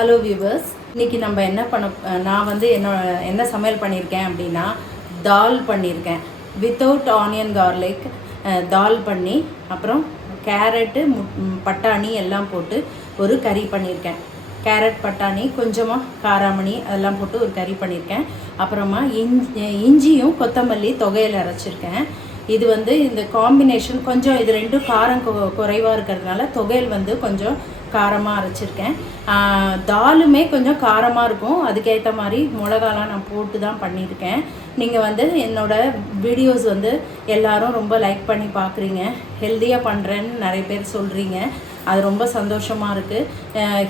Hello viewers, இன்றைக்கி நம்ம நான் வந்து என்ன சமையல் பண்ணியிருக்கேன் அப்படின்னா தால் பண்ணியிருக்கேன். வித்தவுட் ஆனியன் கார்லிக் தால் பண்ணி, அப்புறம் கேரட்டு பட்டாணி எல்லாம் போட்டு ஒரு கறி பண்ணியிருக்கேன். கேரட் பட்டாணி கொஞ்சமாக காராமணி அதெல்லாம் போட்டு ஒரு கறி பண்ணியிருக்கேன். அப்புறமா இஞ்சியும் கொத்தமல்லி தொகையில் அரைச்சிருக்கேன். இது வந்து இந்த காம்பினேஷன் கொஞ்சம் இது ரெண்டும் காரம் குறைவாக இருக்கிறதுனால தொகையில் வந்து கொஞ்சம் காரமாக அரைச்சிருக்கேன். தாலுமே கொஞ்சம் காரமாக இருக்கும், அதுக்கேற்ற மாதிரி மிளகாலாம் நான் போட்டு தான் பண்ணியிருக்கேன். நீங்கள் வந்து என்னோடய வீடியோஸ் வந்து எல்லோரும் ரொம்ப லைக் பண்ணி பார்க்குறீங்க, ஹெல்த்தியாக பண்ணுறேன்னு நிறைய பேர் சொல்கிறீங்க. அது ரொம்ப சந்தோஷமாக இருக்குது.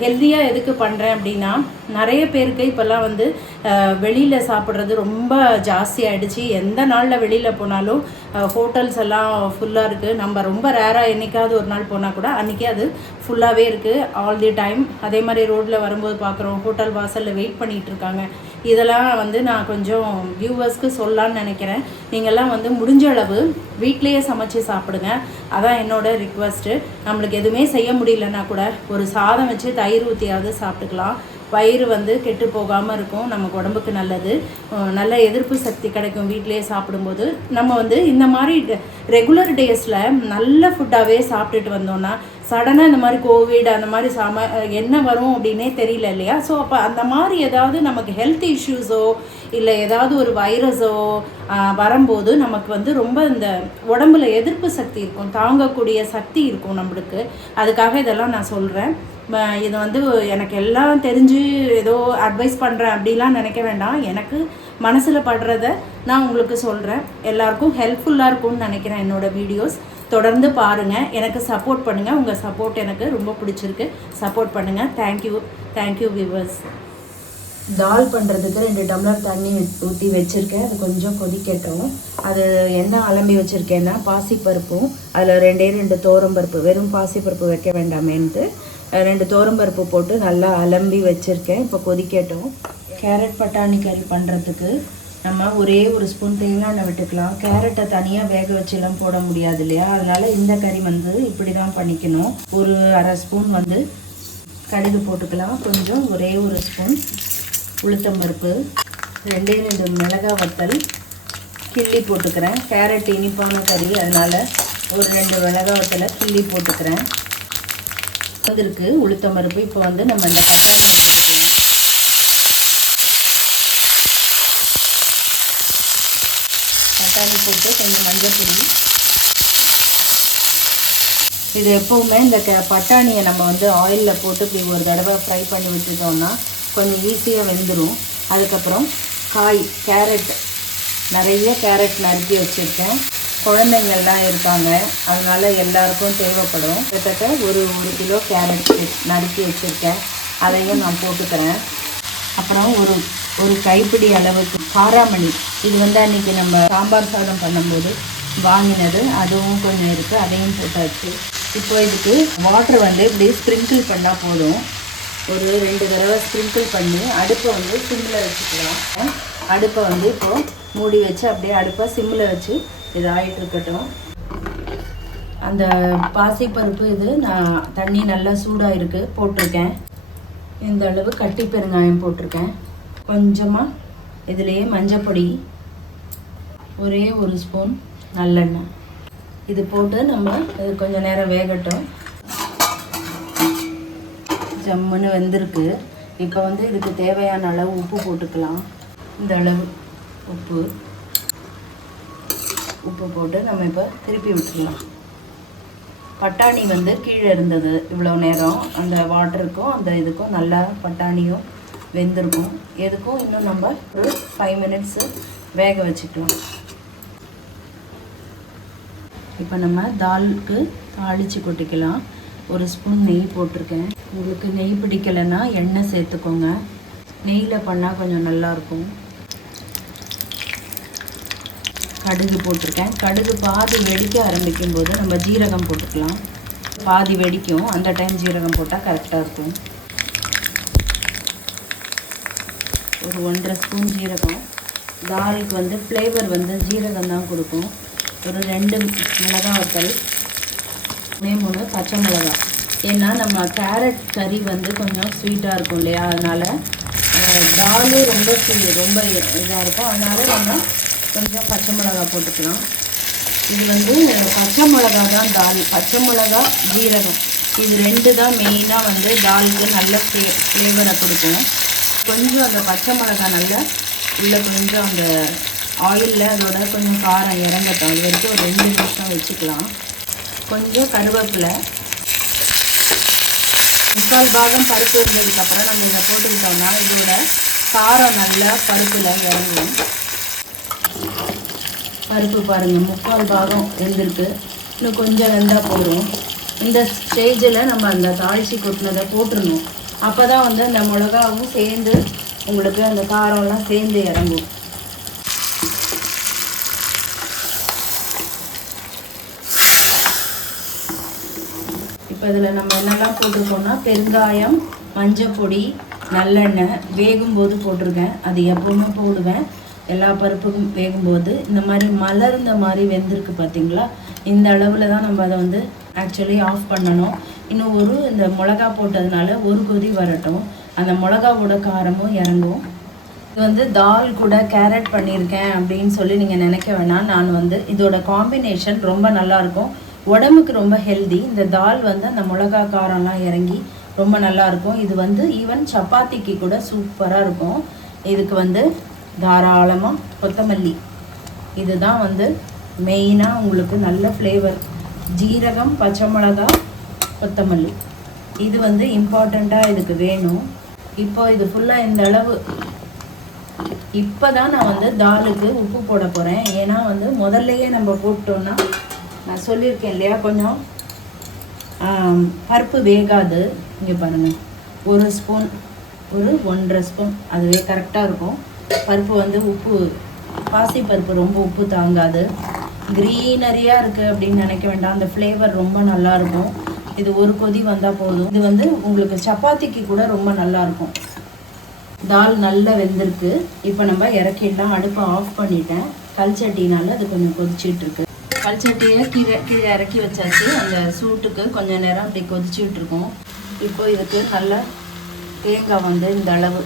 ஹெல்த்தியாக எதுக்கு பண்ணுறேன் அப்படின்னா, நிறைய பேருக்கு இப்போல்லாம் வந்து வெளியில் சாப்பிட்றது ரொம்ப ஜாஸ்தி ஆகிடுச்சு. எந்த நாளில் வெளியில் போனாலும் ஹோட்டல்ஸ் எல்லாம் ஃபுல்லாக இருக்குது. நம்ம ரொம்ப ரேராக என்றைக்காவது ஒரு நாள் போனால் கூட அன்றைக்கி அது ஃபுல்லாகவே இருக்குது ஆல் தி டைம். அதே மாதிரி ரோட்டில் வரும்போது பார்க்குறோம், ஹோட்டல் வாசலில் வெயிட் பண்ணிகிட்டு இருக்காங்க. இதெல்லாம் வந்து நான் கொஞ்சம் வியூவர்ஸ்க்கு சொல்லலான்னு நினைக்கிறேன். நீங்கள்லாம் வந்து முடிஞ்ச அளவு வீட்லேயே சமைச்சு சாப்பிடுங்க, அதான் என்னோடய ரிக்வெஸ்ட்டு. நம்மளுக்கு எதுவுமே செய்ய முடியலன்னா கூட ஒரு சாதம் வச்சு தயிர் ஊற்றியாவது சாப்பிட்டுக்கலாம். வயிறு வந்து கெட்டு போகாமல் இருக்கும், நமக்கு உடம்புக்கு நல்லது, நல்ல எதிர்ப்பு சக்தி கிடைக்கும் வீட்டிலேயே சாப்பிடும்போது. நம்ம வந்து இந்த மாதிரி ரெகுலர் டேஸில் நல்ல ஃபுட்டாகவே சாப்பிட்டுட்டு வந்தோன்னா சடனாக இந்த மாதிரி கோவிட் அந்த மாதிரி என்ன வரும் அப்படின்னே தெரியல இல்லையா? ஸோ அப்போ அந்த மாதிரி ஏதாவது நமக்கு ஹெல்த் இஷ்யூஸோ இல்லை ஏதாவது ஒரு வைரஸோ வரும்போது நமக்கு வந்து ரொம்ப இந்த உடம்புல எதிர்ப்பு சக்தி இருக்கும், தாங்கக்கூடிய சக்தி இருக்கும் நம்மளுக்கு. அதுக்காக இதெல்லாம் நான் சொல்கிறேன். இது வந்து எனக்கு எல்லாம் தெரிஞ்சு ஏதோ அட்வைஸ் பண்ணுறேன் அப்படிலாம் நினைக்க வேண்டாம். எனக்கு மனசில் படுறத நான் உங்களுக்கு சொல்கிறேன். எல்லாருக்கும் ஹெல்ப்ஃபுல்லாக இருக்கும்னு நினைக்கிறேன். என்னோடய வீடியோஸ் தொடர்ந்து பாருங்கள், எனக்கு சப்போர்ட் பண்ணுங்கள். உங்கள் சப்போர்ட் எனக்கு ரொம்ப பிடிச்சிருக்கு, சப்போர்ட் பண்ணுங்கள். Thank you viewers. தால் பண்ணுறதுக்கு 2 டம்ளர் தண்ணி ஊற்றி வச்சுருக்கேன். அது கொஞ்சம் கொதிக்கட்டும். அது என்ன அலம்பி வச்சுருக்கேன்னா பாசிப்பருப்பும் அதில் 2 தோரம்பருப்பு, வெறும் பாசிப்பருப்பு வைக்க வேண்டாமேன்ட்டு 2 தோரம்பருப்பு போட்டு நல்லா அலம்பி வச்சுருக்கேன். இப்போ கொதிக்கட்டும். கேரட் பட்டாணி கறி பண்ணுறதுக்கு நம்ம ஒரே ஒரு ஸ்பூன் தேங்காய் எண்ணெய் விட்டுக்கலாம். கேரட்டை தனியாக வேக வச்சுலாம் போட முடியாது இல்லையா? அதனால் இந்த கறி வந்து இப்படி தான் பண்ணிக்கணும். ஒரு அரை ஸ்பூன் வந்து கடுகு போட்டுக்கலாம். கொஞ்சம் ஒரே ஒரு ஸ்பூன் உளுத்தம்பருப்பு, 2 மிளகாய் வத்தல் கிள்ளி போட்டுக்கிறேன். கேரட் இனிப்பான கறி, அதனால் ஒரு 2 மிளகாய் வத்தலை கிள்ளி போட்டுக்கிறேன். அதற்கு உளுத்தம்பருப்பு. இப்போ வந்து நம்ம இந்த பட்டாணி போட்டு கொஞ்சம் மஞ்சள் பொடி. இது எப்போவுமே இந்த பட்டாணியை நம்ம வந்து ஆயிலில் போட்டு இப்படி ஒரு தடவை ஃப்ரை பண்ணி வச்சுட்டோம்னா கொஞ்சம் ஈஸியாக வெந்துடும். அதுக்கப்புறம் கேரட், நிறைய கேரட் நறுக்கி வச்சுருக்கேன். குழந்தைங்கள்லாம் இருக்காங்க, அதனால் எல்லாருக்கும் தேவைப்படும். கிட்டத்தட்ட ஒரு கிலோ கேரட் நறுக்கி வச்சுருக்கேன், அதையும் நான் போட்டுக்கிறேன். அப்புறம் ஒரு கைப்பிடி அளவுக்கு காராமணி. இது வந்து அன்றைக்கி நம்ம சாம்பார் சாதம் பண்ணும்போது வாங்கினது, அதுவும் கொஞ்சம் இருக்குது, அதையும் போட்டாச்சு. இப்போ இதுக்கு வாட்டர் வந்து இப்படி ஸ்ப்ரிங்கிள் பண்ணால் போதும். ஒரு 2 தடவை ஸ்ப்ரிங்கிள் பண்ணி அடுப்பை வந்து சிம்மில் வச்சுக்கலாம். அடுப்பை வந்து இப்போது மூடி வச்சு அப்படியே அடுப்பை சிம்மில் வச்சு இது ஆகிட்டு இருக்கட்டும். அந்த பாசிப்பருப்பு இது நான் தண்ணி நல்லா சூடாக இருக்குது போட்டிருக்கேன். இந்த அளவு கட்டி பெருங்காயம் போட்டிருக்கேன். கொஞ்சமாக இதுலேயே மஞ்சள் பொடி, ஒரே ஒரு ஸ்பூன் நல்லெண்ணெய், இது போட்டு நம்ம இது கொஞ்சம் நேரம் வேகட்டும். ஜம்முன்னு வெந்திருக்கு. இப்போ வந்து இதுக்கு தேவையான அளவு உப்பு போட்டுக்கலாம். இந்த அளவு உப்பு போட்டு நம்ம இப்போ திருப்பி விட்டுடலாம். பட்டாணி வந்து கீழே இருந்தது இவ்வளோ நேரம், அந்த வாட்டருக்கும் அந்த இதுக்கும் நல்லா பட்டாணியும் வெந்திருக்கும். எதுக்கும் இன்னும் நம்ம ஒரு 5 மினிட்ஸு வேக வச்சுக்கலாம். இப்போ நம்ம தாலுக்கு தாளித்து கொட்டிக்கலாம். ஒரு ஸ்பூன் நெய் போட்டிருக்கேன். உங்களுக்கு நெய் பிடிக்கலைன்னா எண்ணெய் சேர்த்துக்கோங்க. நெய்யில் பண்ணால் கொஞ்சம் நல்லாயிருக்கும். கடுகு போட்டிருக்கேன். கடுகு பாதி வெடிக்க ஆரம்பிக்கும் போது நம்ம ஜீரகம் போட்டுக்கலாம். பாதி வெடிக்கும், அந்த டைம் ஜீரகம் போட்டால் கரெக்டாக இருக்கும். ஒரு 1.5 ஸ்பூன் ஜீரகம். தாலுக்கு வந்து ஃப்ளேவர் வந்து ஜீரகம் தான் கொடுக்கும். ஒரு 2 மிளகாய் வத்தல், 3 பச்சை மிளகாய் ஏன்னா நம்ம கேரட் கறி வந்து கொஞ்சம் ஸ்வீட்டாக இருக்கும் இல்லையா, அதனால் தாலும் ரொம்ப ரொம்ப இதாக இருக்கும். அதனால் நம்ம கொஞ்சம் பச்சை மிளகா போட்டுக்கலாம். இது வந்து பச்சை மிளகா தான் தால், பச்சை மிளகா ஜீரகம் இது 2 தான் மெயினாக வந்து தாலுக்கு நல்ல ஃப்ளேவரை கொடுக்கும். கொஞ்சம் அந்த பச்சை மிளகா நல்லா உள்ளே கொஞ்சம் அந்த ஆயிலில் அதோட கொஞ்சம் காரம் இறங்கட்டும். அது வரைக்கும் ஒரு 2 நிமிஷம் வச்சுக்கலாம். கொஞ்சம் கருவேப்பிலை, 3/4 பாகம் பருப்பு இருந்ததுக்கப்புறம் நம்ம இதை போட்டுக்கிட்டோம்னா இதோட காரம் நல்லா பருப்பில் இறங்கும். பருப்பு பாருங்கள் 3/4 பாகம் வெந்திருக்கு. இன்னும் கொஞ்சம் வெந்தால் போதும். இந்த ஸ்டேஜில் நம்ம அந்த தாளிச்சி கொட்டினதை போட்டுடணும். அப்போ தான் வந்து அந்த மிளகாவும் சேர்ந்து உங்களுக்கு அந்த காரம்லாம் சேர்ந்து இறங்கும். இப்போ இதில் நம்ம என்னெல்லாம் போட்டிருக்கோம்னா பெருங்காயம், மஞ்சள் பொடி, நல்லெண்ணெய் வேகும்போது போட்டிருக்கேன். அது எப்போவுமே போடுவேன் எல்லா பருப்புக்கும் வேகும்போது. இந்த மாதிரி மலர்ந்த மாதிரி வெந்திருக்கு பார்த்தீங்களா, இந்த அளவில் தான் நம்ம அதை வந்து ஆக்சுவலி ஆஃப் பண்ணணும். இன்னும் இந்த மிளகா போட்டதுனால ஒரு கொதி வரட்டும், அந்த மிளகாவோட காரமும் இறங்கும். இது வந்து தால் கூட கேரட் பண்ணியிருக்கேன் அப்படின்னு சொல்லி நீங்கள் நினைக்க வேணாம். நான் வந்து இதோட காம்பினேஷன் ரொம்ப நல்லாயிருக்கும், உடம்புக்கு ரொம்ப ஹெல்தி. இந்த தால் வந்து அந்த மிளகா காரம்லாம் இறங்கி ரொம்ப நல்லாயிருக்கும். இது வந்து ஈவன் சப்பாத்திக்கு கூட சூப்பராக இருக்கும். இதுக்கு வந்து தாராளமாக கொத்தமல்லி, இதுதான் வந்து மெயினாக உங்களுக்கு நல்ல ஃப்ளேவர். ஜீரகம், பச்சை மிளகா, கொத்தமல்லி இது வந்து இம்பார்ட்டண்ட்டாக இதுக்கு வேணும். இப்போ இது ஃபுல்லாக இந்த அளவு. இப்போ தான் நான் வந்து தாலுக்கு உப்பு போட போகிறேன். ஏன்னா வந்து முதல்லையே நம்ம போட்டோன்னா நான் சொல்லியிருக்கேன் இல்லையா, கொஞ்சம் பருப்பு வேகாது. இங்கே பாருங்கள், 1 ஸ்பூன், 1.5 ஸ்பூன் அதுவே கரெக்டாக இருக்கும். பருப்பு வந்து உப்பு, பாசி பருப்பு ரொம்ப உப்பு தாங்காது. க்ரீனரியாக இருக்குது அப்படின்னு நினைக்க வேண்டாம், அந்த ஃப்ளேவர் ரொம்ப நல்லாயிருக்கும். இது ஒரு கொதி வந்தால் போதும். இது வந்து உங்களுக்கு சப்பாத்திக்கு கூட ரொம்ப நல்லாயிருக்கும். தால் நல்லா வெந்திருக்கு. இப்போ நம்ம இறக்கிடலாம். அடுப்பை ஆஃப் பண்ணிட்டேன். கல்சட்டினால அது கொஞ்சம் கொதிச்சிட்ருக்கு. கல்சட்டியை கீழே இறக்கி வச்சாச்சு. அந்த சூட்டுக்கு கொஞ்சம் நேரம் அப்படி கொதிச்சுட்ருக்கோம். இப்போ இதுக்கு நல்ல தேங்காய் வந்து இந்த அளவு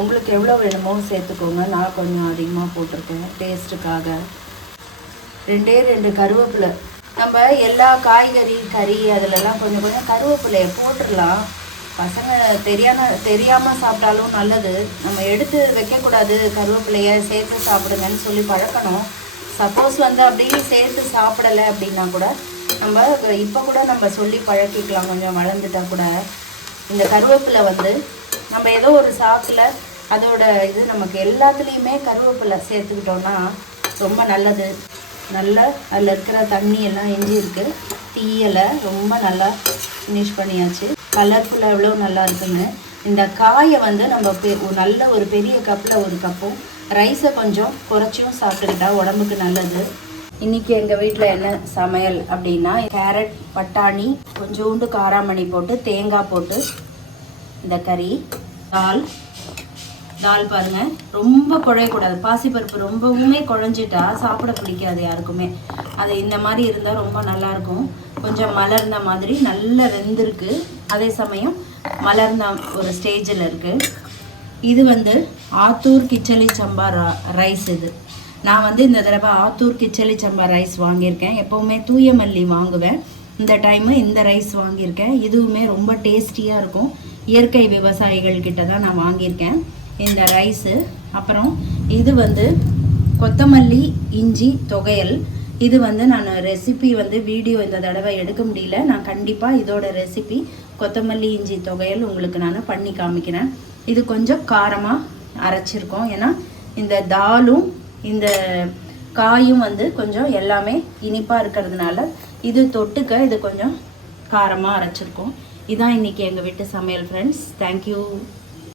உங்களுக்கு எவ்வளோ வேணுமோ சேர்த்துக்கோங்க. நான் கொஞ்சம் அதிகமாக போட்டிருக்கேன் டேஸ்ட்டுக்காக. 2 கருவேப்பிலை. நம்ம எல்லா காய்கறி கறி அதிலெல்லாம் கொஞ்சம் கருவேப்பிலையை போட்டுடலாம். பசங்க தெரியாமல் சாப்பிட்டாலும் நல்லது. நம்ம எடுத்து வைக்கக்கூடாது, கருவேப்பிலையை சேர்த்து சாப்பிடுங்கன்னு சொல்லி பழக்கணும். சப்போஸ் வந்து அப்படியே சேர்த்து சாப்பிடலை அப்படின்னா கூட நம்ம இப்போ கூட நம்ம சொல்லி பழக்கிக்கலாம். கொஞ்சம் வளர்ந்துட்டா கூட இந்த கருவேப்பிலை வந்து நம்ம ஏதோ ஒரு சாப்பில் அதோட இது நமக்கு எல்லாத்துலேயுமே கருவேப்பிலை சேர்த்துக்கிட்டோன்னா ரொம்ப நல்லது. நல்லா அதில் இருக்கிற தண்ணி எல்லாம் எஞ்சி இருக்குது, தீயலை ரொம்ப நல்லா ஃபினிஷ் பண்ணியாச்சு. கலர்ஃபுல்லாக எவ்வளோ நல்லா இருக்குங்க. இந்த காயை வந்து நம்ம நல்ல ஒரு பெரிய கப்பில் 1 கப்பும் ரைஸை கொஞ்சம் குறைச்சியும் சாப்பிட்டுக்கிட்டா உடம்புக்கு நல்லது. இன்றைக்கி எங்கள் வீட்டில் என்ன சமையல் அப்படின்னா, கேரட், பட்டாணி, கொஞ்சோண்டு காராமணி போட்டு தேங்காய் போட்டு இந்த கறி, தால் பாருங்கள். ரொம்ப குழையக்கூடாது. பாசிப்பருப்பு ரொம்பவுமே குழஞ்சிட்டா சாப்பிட பிடிக்காது யாருக்குமே. அது இந்த மாதிரி இருந்தால் ரொம்ப நல்லாயிருக்கும். கொஞ்சம் மலர்ந்த மாதிரி நல்லா வெந்திருக்கு, அதே சமயம் மலர்ந்த ஒரு ஸ்டேஜில் இருக்குது. இது வந்து ஆத்தூர் கிச்சலி சம்பா ரைஸ். இது நான் வந்து இந்த தடவை ஆத்தூர் கிச்சலி சம்பா ரைஸ் வாங்கியிருக்கேன். எப்போவுமே தூய மல்லி வாங்குவேன், இந்த டைமு இந்த ரைஸ் வாங்கியிருக்கேன். இதுவுமே ரொம்ப டேஸ்டியாக இருக்கும். இயற்கை விவசாயிகள் கிட்ட தான் நான் வாங்கியிருக்கேன் இந்த ரைஸு. அப்புறம் இது வந்து கொத்தமல்லி இஞ்சி தொகையல். இது வந்து நான் ரெசிபி வந்து வீடியோ இந்த தடவை எடுக்க முடியல. நான் கண்டிப்பாக இதோட ரெசிபி கொத்தமல்லி இஞ்சி தொகையல் உங்களுக்கு நான் பண்ணி காமிக்கிறேன். இது கொஞ்சம் காரமாக அரைச்சிருக்கோம். ஏன்னா இந்த தாலும் இந்த காயும் வந்து கொஞ்சம் எல்லாமே இனிப்பாக இருக்கிறதுனால இது தொட்டுக்க இது கொஞ்சம் காரமாக அரைச்சிருக்கோம். இதான் இன்றைக்கி எங்கள் வீட்டு சமையல் ஃப்ரெண்ட்ஸ். தேங்க்யூ.